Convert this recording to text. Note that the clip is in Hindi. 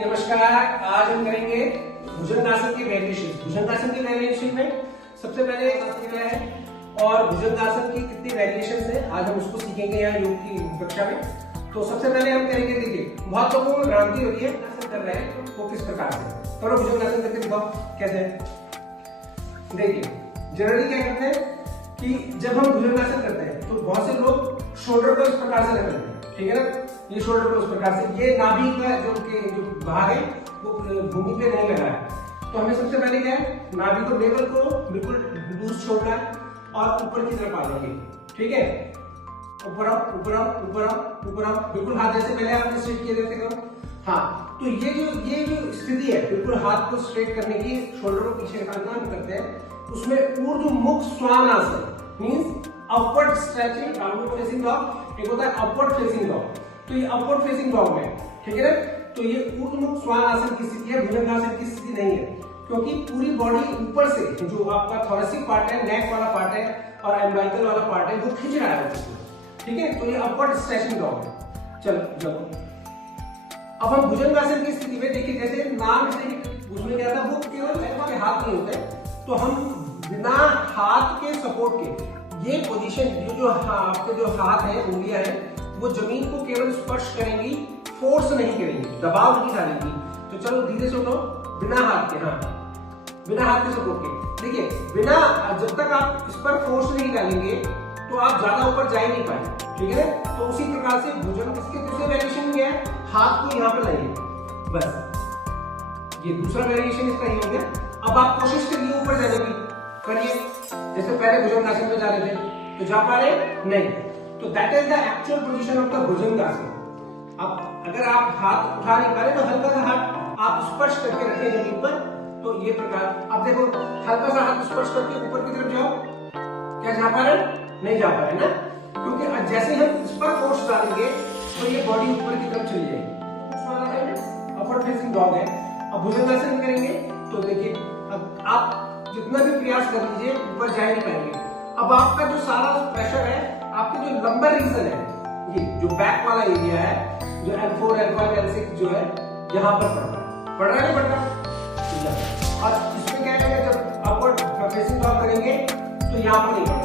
नमस्कार। आज हम करेंगे भुजंगासन के वेरिएशन। भुजंगासन के वेरिएशन में सबसे पहले आसन क्या है और भुजंगासन की कितनी वेरिएशन है आज हम उसको सीखेंगे यहाँ योग की कक्षा में। तो सबसे पहले हम करेंगे, देखिए बहुत लोगों को भ्रांति होती है आसन कर रहे हैं वो किस प्रकार से। करो भुजंगासन करके दिखाओ कैसे है। देखिए जनरली क्या करते हैं कि जब हम भुजंगासन करते हैं तो बहुत से लोग शोल्डर को इस प्रकार से रखते हैं, ठीक है ना। ये शोल्डर को इस प्रकार से, ये नाभि का जो भाग है वो भूमि पे नहीं लगा है। तो हमें सबसे पहले क्या है, नाभि को लेवल को बिल्कुल लूज छोड़ना है और ऊपर की तरफ आ जाएंगे, ठीक है। ऊपर आओ, ऊपर आओ, ऊपर आओ, ऊपर आओ, बिल्कुल हाथ जैसे पहले आपने स्ट्रेट किए जैसे करो। हाँ, तो ये जो स्थिति है बिल्कुल हाथ को स्ट्रेट करने की, शोल्डर को पीछे निकालना हम करते हैं, उसमें Urdhvamukha Shvanasana means upward stretching, downward facing dog, एक होता है अपवर्ड फेसिंग डॉग। तो ये अपवर्ड फेसिंग डॉग है, ठीक है ना। तो ये ऊर्ध्वमुख श्वानासन की स्थिति है, भुजंगासन की स्थिति नहीं है, क्योंकि पूरी बॉडी ऊपर से जो आपका थोरेसिक पार्ट है, नेक वाला पार्ट है और एम्ब्लाइकल वाला पार्ट है वो खींच रहा है, ठीक है। तो ये अपवर्ड स्ट्रेचिंग डॉग है। चलो अब हम भुजंगासन की स्थिति में देखिए, जैसे नाम से उसमें क्या था, वो केवल के हाथ नहीं होते, तो हम बिना हाथ के सपोर्ट के ये पोजीशन जो आपके जो हाथ है, उंगलियां हैं, वो जमीन को केवल स्पर्श करेंगी, फोर्स नहीं करेंगी, दबाव नहीं डालेंगी। तो चलो धीरे से उठो बिना हाथ के, हाँ बिना हाथ के सपोर्ट के। देखिए बिना, जब तक आप इस पर फोर्स नहीं डालेंगे तो आप ज्यादा ऊपर जा ही नहीं पाएंगे, ठीक है। तो उसी प्रकार से भुजंग इसके दूसरे वेरिएशन में है, हाथ को यहाँ पे लाइए, बस ये दूसरा वेरिएशन इसका ये हो गया। अब आप कोशिश करिए ऊपर जाने की, करिए जैसे पहले भुजंगासन में जा रहे थे तो जा पा रहे नहीं, तो that is the actual position of the Bhujangasana. अब अगर आप हाथ उठा नहीं पा रहे तो हल्का सा हाथ आप स्पर्श करके रखें जमीन पर, तो ये प्रकार। अब देखो हल्का सा हाथ स्पर्श करके ऊपर की तरफ जाओ, क्या जा पा रहे? नहीं जा पा रहे ना, क्योंकि जैसे हम इस पर फोर्स डालेंगे तो ये बॉडी ऊपर की तरफ चली जाएगी। अपवर्ड फेसिंग डॉग है। अब भुजंगासन करेंगे तो देखिए आप जितना भी प्रयास कर लीजिए ऊपर जा नहीं पाएंगे। अब आपका जो सारा प्रेशर है, आपके जो लंबर रीजन है, ये जो बैक वाला एरिया है, जो L4, L5, L6 जो है, यहाँ पर पड़ रहा है नहीं पड़ रहा। और इसमें क्या है, जब अपवर्ड फेसिंग डॉग करेंगे तो यहाँ पर नहीं पड़